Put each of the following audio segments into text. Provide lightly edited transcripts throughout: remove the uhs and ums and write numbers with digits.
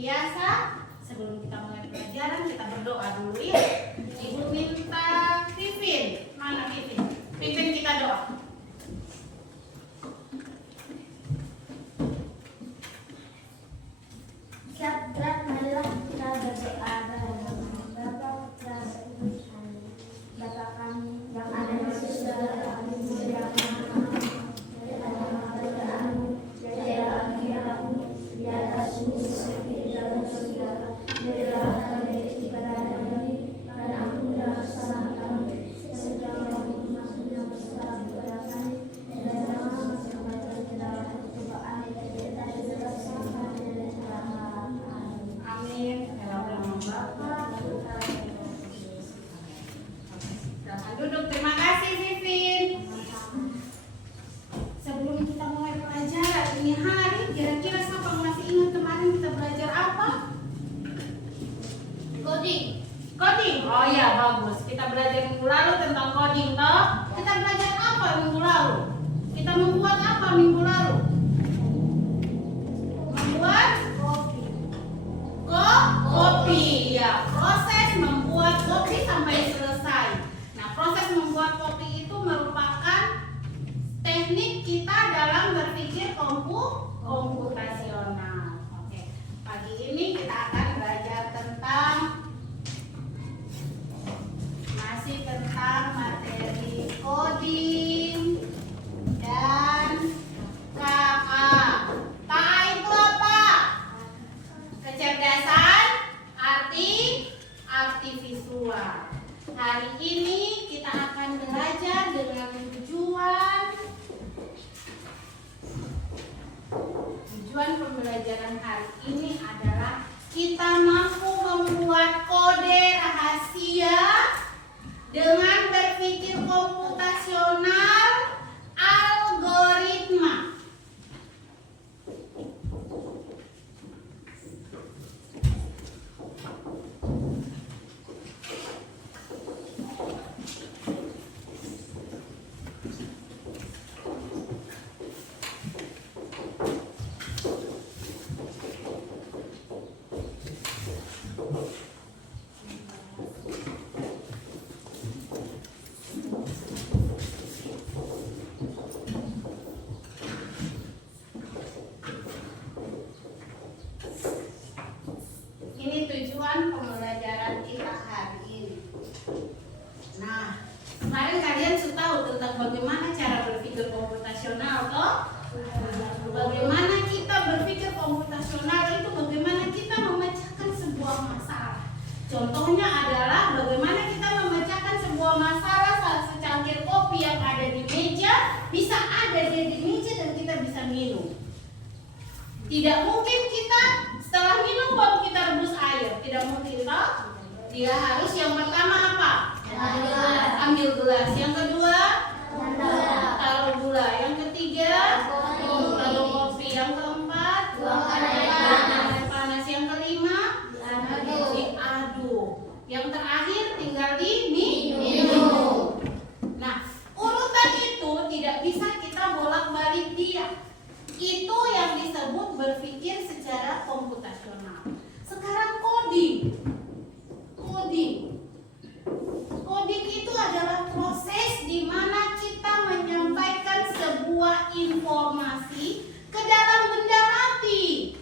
biasa, sebelum kita mulai pelajaran kita berdoa dulu ya. Ibu minta Vivin. Mana Vivin? Vivin kita doa. Marilah kita berdoa Bapa kami yang ada di surga, di atas bumi seperti di dalam surga. Berilah kami ibadah kami, dan ampunilah kesalahan kami, seperti kami mengampuni yang bersalah kepada kami, dan jangan masukkan kami ke dalam pencobaan, tetapi bebaskan kami dari jahat. Amin. Dalam nama Bapa, Putra, dan Roh Kudus. Silakan duduk. Terima kasih Vivin. Sebelum kita mulai pelajaran ini hari, kira-kira siapa masih ingat kemarin kita belajar apa? Coding. Coding. Oh ya, bagus. Kita belajar minggu lalu tentang coding toh. Kita belajar apa minggu lalu? Kita membuat apa minggu lalu? Membuat kopi. Ya, proses membuat kopi sampai selesai. Nah, proses membuat kopi itu merupakan teknik kita dalam berpikir komputasional. Oke. Pagi ini kita akan belajar tentang materi coding dan KA. KA itu apa? Kecerdasan arti visual. Hari ini kita akan belajar dengan tujuan pembelajaran hari ini adalah kita mampu membuat kode rahasia dengan berpikir komputasional algoritma. Ini tujuan pembelajaran kita hari ini. Nah, kemarin kalian sudah tahu tentang bagaimana cara berpikir komputasional toh? Bagaimana kita berpikir komputasional itu bagaimana kita memecahkan sebuah masalah. Contohnya adalah bagaimana kita memecahkan sebuah masalah secangkir kopi yang ada di meja bisa ada di meja dan kita bisa minum. Tidak mungkin kita setelah minum baru kita rebus air. Tidak mungkin toh? Dia harus yang pertama apa? Ambil gelas. Yang kedua taruh gula. Yang ketiga taruh kopi. Yang keempat air panas. Yang kelima diaduk. Yang terakhir tinggal diminum. Nah, urutan itu tidak bisa kita bolak-balik dia. Itu yang disebut berpikir secara komputasional. Sekarang coding itu adalah proses di mana kita menyampaikan sebuah informasi ke dalam benda mati,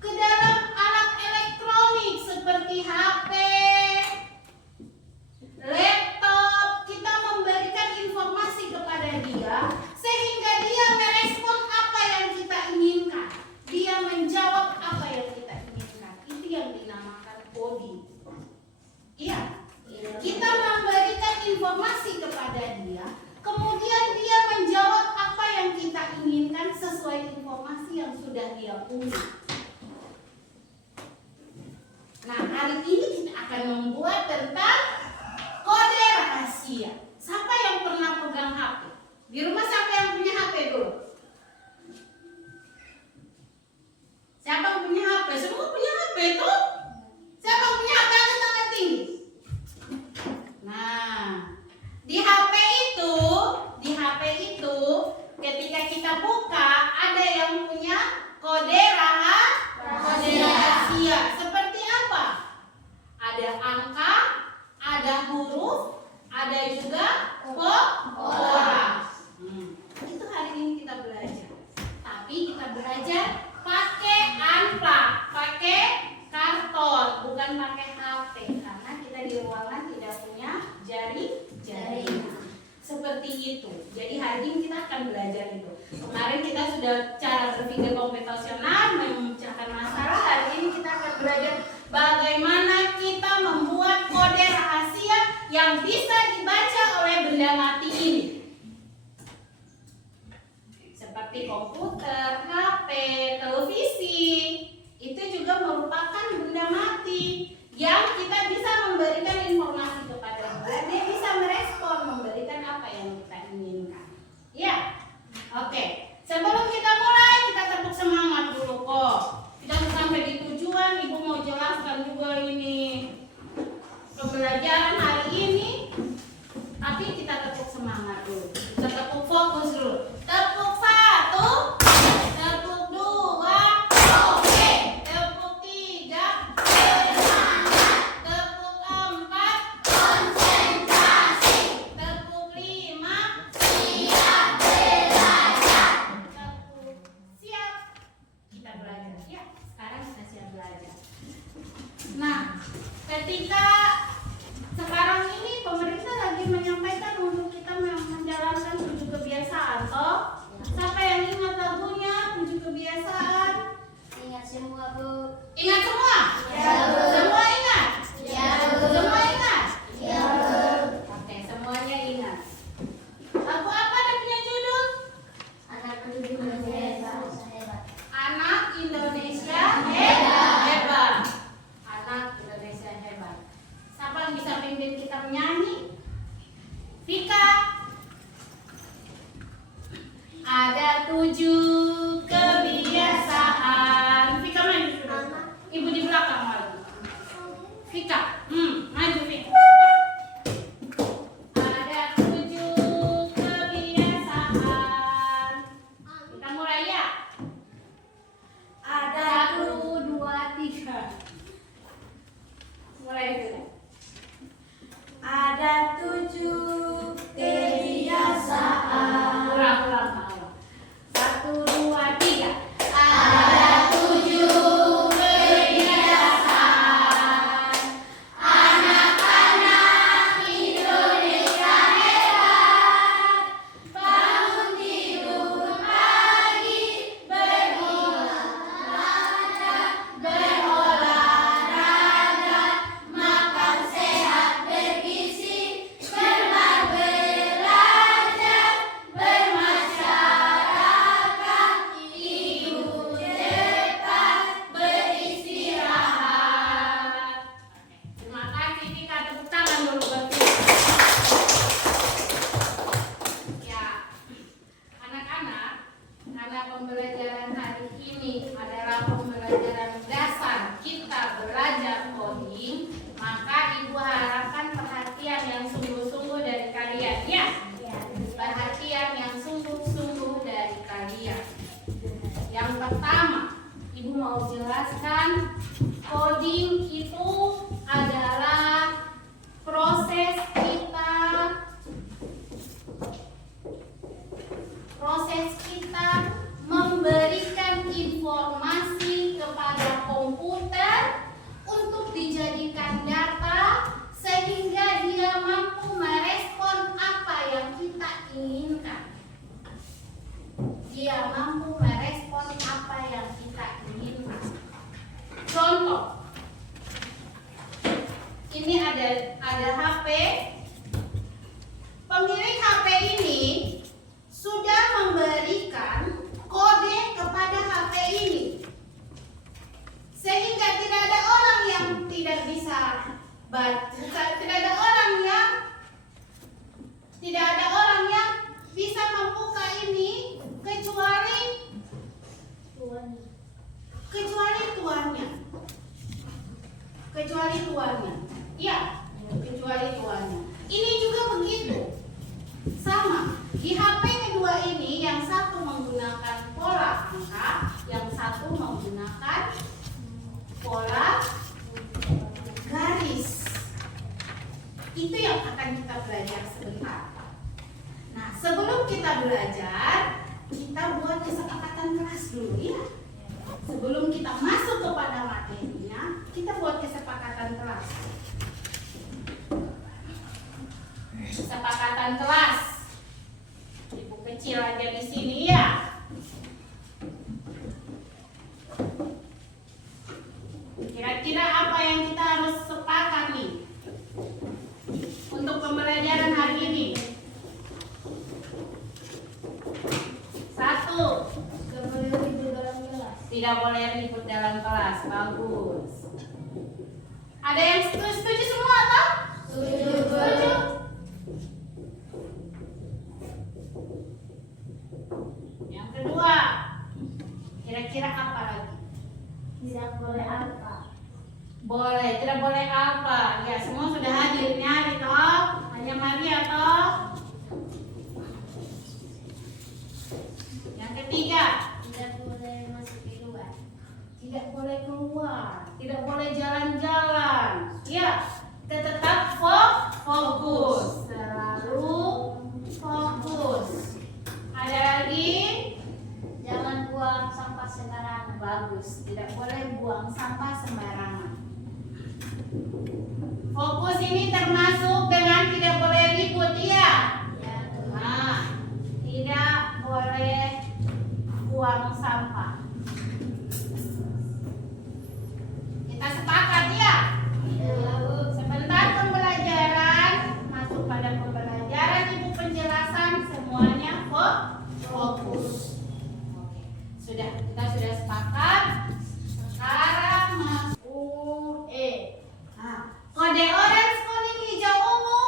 ke dalam alat elektronik seperti HP, laptop. Kita memberikan informasi kepada dia sehingga dia merespon apa yang kita inginkan. Dia menjawab apa yang kita inginkan. Itu yang dinamakan coding. Iya. Kita memberikan informasi kepada dia, kemudian dia menjawab apa yang kita inginkan sesuai informasi yang sudah dia punya. Nah, hari ini kita akan membuat tentang kode rahasia. Siapa yang pernah pegang HP? Di rumah siapa yang punya HP dulu? Siapa yang punya HP? Semua punya HP tuh? Siapa yang punya HP? Angkat tangan tinggi. Nah, di HP itu ketika kita buka ada yang punya kode rahasia. bagaimana kita membuat kode rahasia yang bisa dibaca oleh benda mati ini. Seperti komputer, HP, televisi, itu juga merupakan benda mati yang kita bisa memberikan informasi kepada dia. Dia bisa merespon, memberikan apa yang kita inginkan. Ya, oke. Sebelum kita mulai, kita tepuk semangat dulu kok. Kita sampai di tujuan, Ibu mau jelaskan juga ini pembelajaran hari ini. Tapi kita tepuk semangat dulu. Kita tepuk fokus dulu. Tepuk 1, tepuk 2, oke. Tepuk 3, semangat. Tepuk 4, konsentrasi. Tepuk 5, siap belajar. Tepuk siap. Kita belajar. Ya, sekarang kita siap belajar. Nah, ketika sekarang ini pemerintah lagi menyampaikan untuk kita menjalankan 7 kebiasaan. Toh, siapa yang ingat lagunya 7 kebiasaan? Ingat semua, Bu. Ingat semua? Ya, Bu. Semua ingat? Ya, Bu. Semua ingat? Ya, Bu. Oke, semuanya ingat. Lagu apa dia punya judul? Anak Indonesia hebat. Anak Indonesia hebat. Anak Indonesia hebat. Siapa yang bisa pimpin kita menyanyi? Vika. Ada 7 kebiasaan. Vika maju dulu. Ibu di belakang maju. Vika, maju Vika. Ada 7 kebiasaan. Kita mulai ya. Ada 1, 2, 3. Mulai dulu. Ada 7 kebiasaan. Ulang. 1, 2, 3. Ada 7 kebiasaan. Anak-anak Indonesia hebat. Bangun tidur pagi, berolahraga, makan sehat bergizi, belajar, bermasyarakat, hidup cepat, beristirahat. Terima kasih Vika, tepuk tangan dulu buat Vika. Ya, anak-anak, karena pembelajaran hari ini adalah pembelajaran dasar kita belajar coding, maka Ibu harapkan perhatian yang sungguh-sungguh dari kalian ya. Perhatian yang sungguh-sungguh dari kalian. Yang pertama, Ibu mau jelaskan coding itu adalah proses kita memberikan informasi kepada komputer untuk dijadikan data sehingga dia mampu merespon apa yang kita inginkan. Dia mampu merespon apa yang kita inginkan. Contoh, ini ada HP. Pemilik HP ini sudah memberikan kode kepada HP ini, sehingga tidak ada orang yang tidak bisa baca, tidak ada orang yang bisa membuka ini kecuali tuannya. Ya, kecuali tuannya. Ini juga begitu. Sama. Di HP kedua ini yang satu menggunakan pola angka, yang satu menggunakan pola garis. Itu yang akan kita belajar sebentar. Nah, sebelum kita belajar, kita buat kesepakatan kelas dulu ya. Sebelum kita masuk kepada materinya, kita buat kesepakatan kelas. Kesepakatan kelas. Ibu kecil aja di sini ya. Kira-kira apa yang Tidak boleh ribut dalam kelas. Bagus. Ada yang setuju semua atau? Setuju. Yang kedua, kira-kira apa lagi? Tidak boleh apa? Boleh, tidak boleh apa? Ya, semua sudah hadir. Nyari toh? Hanya Maria toh? Yang ketiga, Tidak boleh masuk di luar. tidak boleh keluar, tidak boleh jalan-jalan. Ya, kita tetap fokus, selalu fokus. Ada lagi? Jangan buang sampah sembarangan. Bagus, tidak boleh buang sampah sembarangan. Fokus ini termasuk dengan tidak boleh ribut, ya. Ya, Nah, tidak boleh buang sampah. Kita sepakat ya? Sebentar pembelajaran, masuk pada pembelajaran ibu penjelasan semuanya fokus. Oke, sudah kita sudah sepakat. Sekarang masuk Nah, kode orange, kuning, hijau, ungu.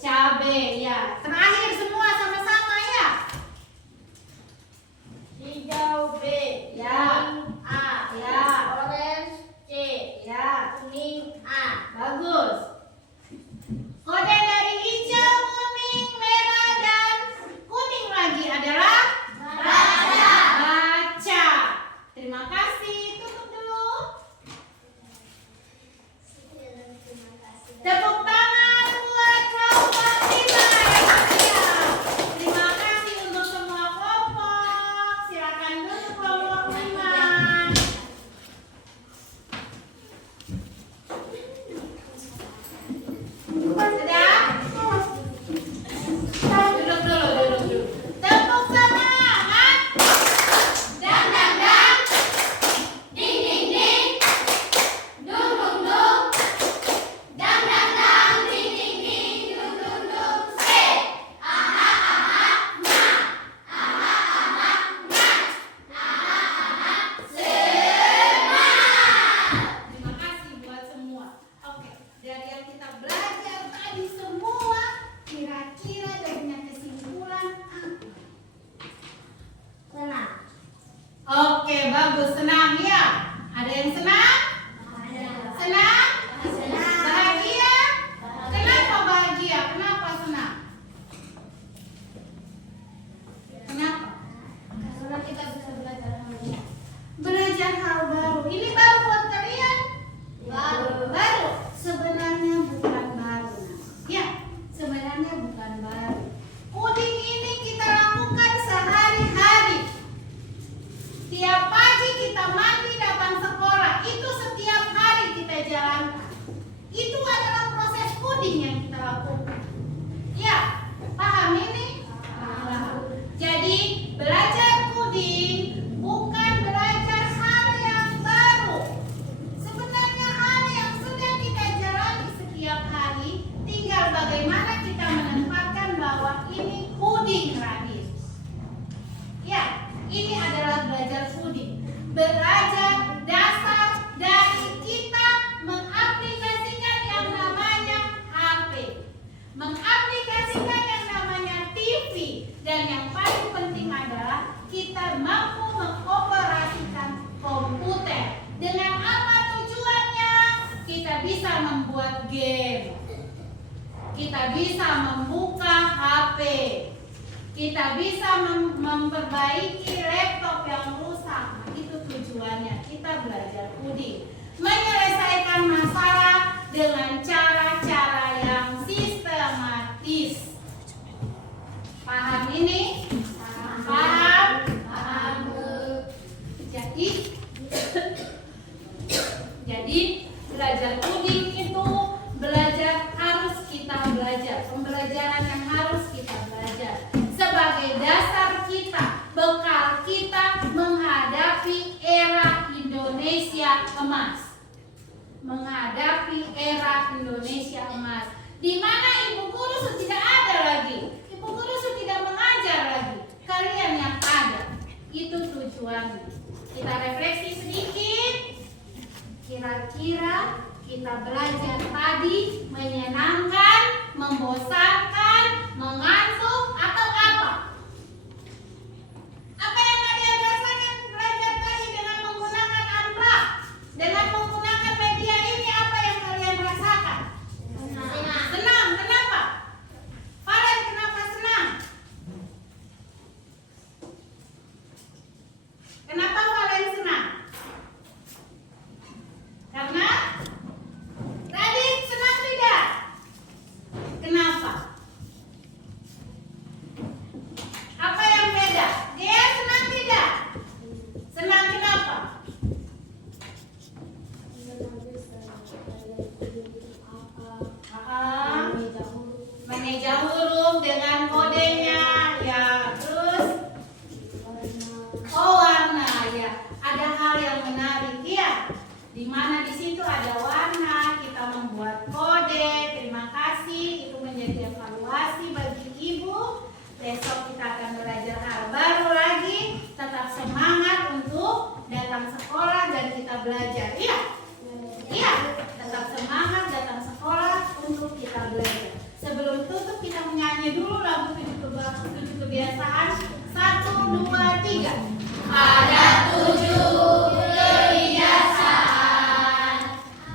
Cabe ya. Terakhir semua sama-sama ya. Hijau B ya. A ya. Orange C. Ya. Kuning A. Bagus. Kode dari hijau, kuning, merah, dan kuning lagi adalah baca. Terima kasih. Tutup dulu. Terima kasih. Tepuk tangan buat kelompok 5 yang mulia. Terima kasih untuk semua kelompok. Silakan duduk kelompok 5. Sudah? Duduk dulu. Tepuk semangat. Dang dang dang. Ding ding ding. Dung dung dung. Dang dang dang. Ding ding ding. Dung dung dung. Se. Aha aha na. Aha aha na. Aha aha semangat. Terima kasih buat semua. Oke, dari yang kita belajar tadi semua, kira-kira ada punya kesimpulan apa? Senang. Oke, bagus. Senang ya? Ada yang senang? Senang? Bahagia? Kenapa bahagia? Kenapa senang? Kenapa? Karena kita bisa belajar hal baru. Belajar hal baru. Ini baru buat kalian? Baru. Sebenarnya bukan baru. Ya, sebenarnya bukan baru. Coding ini kita lakukan sehari-hari. Tiap pagi kita mandi datang sekolah. Itu setiap hari kita jalankan. Itu adalah proses coding yang kita lakukan. Ya, paham ini? Paham. Jadi belajar coding bukan belajar hal yang baru. Sebenarnya hal yang sudah kita jalani setiap hari, tinggal bagaimana kita menempatkan bahwa ini coding Radit. Ya, ini adalah belajar coding. Belajar dasar dari kita mengaplikasikan yang namanya HP, mengaplikasikan yang namanya TV, dan yang paling penting adalah kita mampu mengoperasikan komputer. Dengan apa tujuannya? Kita bisa membuat game, kita bisa membuka HP, kita bisa memperbaiki laptop yang rusak. Itu tujuannya kita belajar coding, menyelesaikan masalah dengan cara-cara yang sistematis. Paham ini? Paham? Jadi belajar coding itu harus kita belajar, pembelajaran yang harus kita belajar sebagai dasar kita, bekal kita menghadapi era Indonesia emas. Menghadapi era Indonesia emas, di mana ibu guru sudah tidak ada lagi, ibu guru sudah tidak mengajar lagi. Kalian yang ada, Itu tujuannya. Kita refleksi sedikit. Kira-kira kita belajar tadi menyenangkan, membosankan, mengantuk, atau apa? Apa yang kalian rasakan belajar tadi dengan menggunakan amprak? Dengan menggunakan media ini, apa yang kalian rasakan? Senang. Kenapa? Valen, kenapa senang? Kenapa Valen senang? Karena Radit senang tidak? Kenapa? Apa yang beda? Dia senang tidak? Senang kenapa? Meneja huruf dengan kodenya, ya. Terus, oh warna, ya. Ada hal yang menarik, ya. Dimana di situ ada warna, kita membuat kode. Terima kasih, itu menjadi evaluasi bagi ibu. Besok kita akan belajar hal baru lagi. Tetap semangat untuk datang sekolah dan kita belajar, iya. Iya, tetap semangat datang sekolah untuk kita belajar. Sebelum tutup kita menyanyi dulu lagu 7 kebiasaan. 1, 2, 3. Ada 7 kebiasaan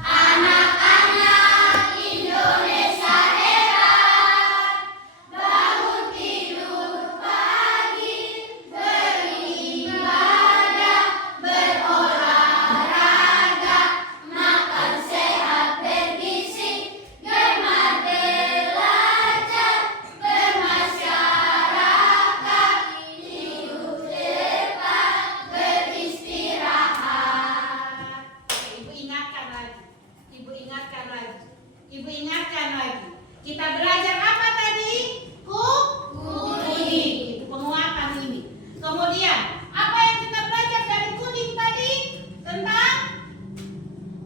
anak-anak Indonesia hebat. Bangun tidur pagi, beribadah, berolahraga, makan sehat bergizi, gemar belajar, bermasyarakat, hidup cepat, beristirahat. Ibu ingatkan lagi. Ibu ingatkan lagi. Kita belajar apa tadi? Kuning. Itu penguatan ini. Kemudian, apa yang kita belajar dari kuning tadi? Tentang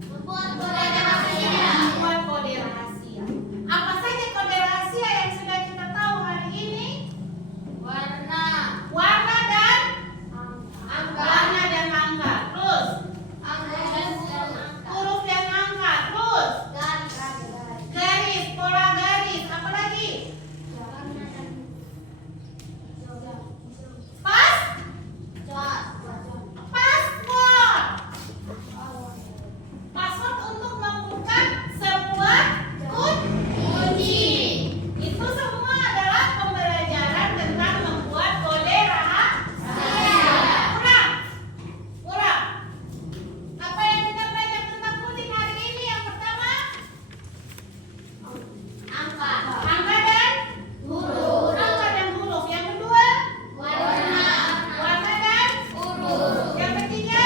membuat kode rahasia. Apa saja kode rahasia yang sudah kita tahu hari ini? Warna dan angka. Terus huruf dan angka. Terus garis, pola garis. Apa lagi? Password untuk membuka sebuah kunci. Itu semua adalah pembelajaran tentang membuat kode rahasia. Kurang. Apa yang kita belajar tentang kuning hari ini? Yang pertama, angka dan huruf. Yang kedua, warna dan huruf. Yang ketiga,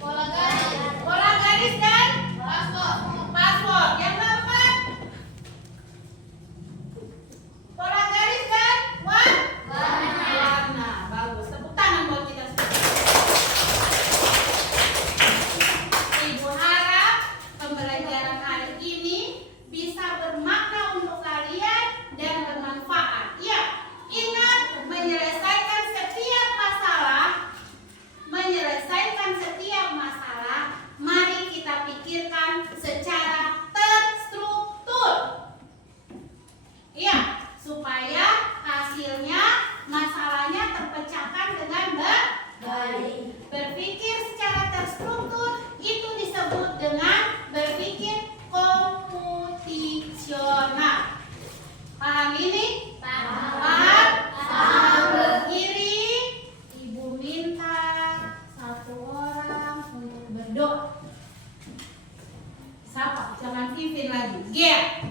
pola garis dan password. Yang keempat, pola garis dan warna. Bagus. Tepuk tangan buat kita semua. Ibu harap pembelajaran hari ini bisa bermakna untuk kalian dan bermanfaat. Ya, ingat menyelesaikan setiap masalah. Mari kita pikirkan secara terstruktur. Ya, supaya hasilnya masalahnya terpecahkan dengan baik. Berpikir secara terstruktur itu disebut dengan berpikir komputisional. Paham ini? Paham. Kiri, ibu minta satu orang untuk berdoa. Siapa? Jangan Vivin lagi. Gia.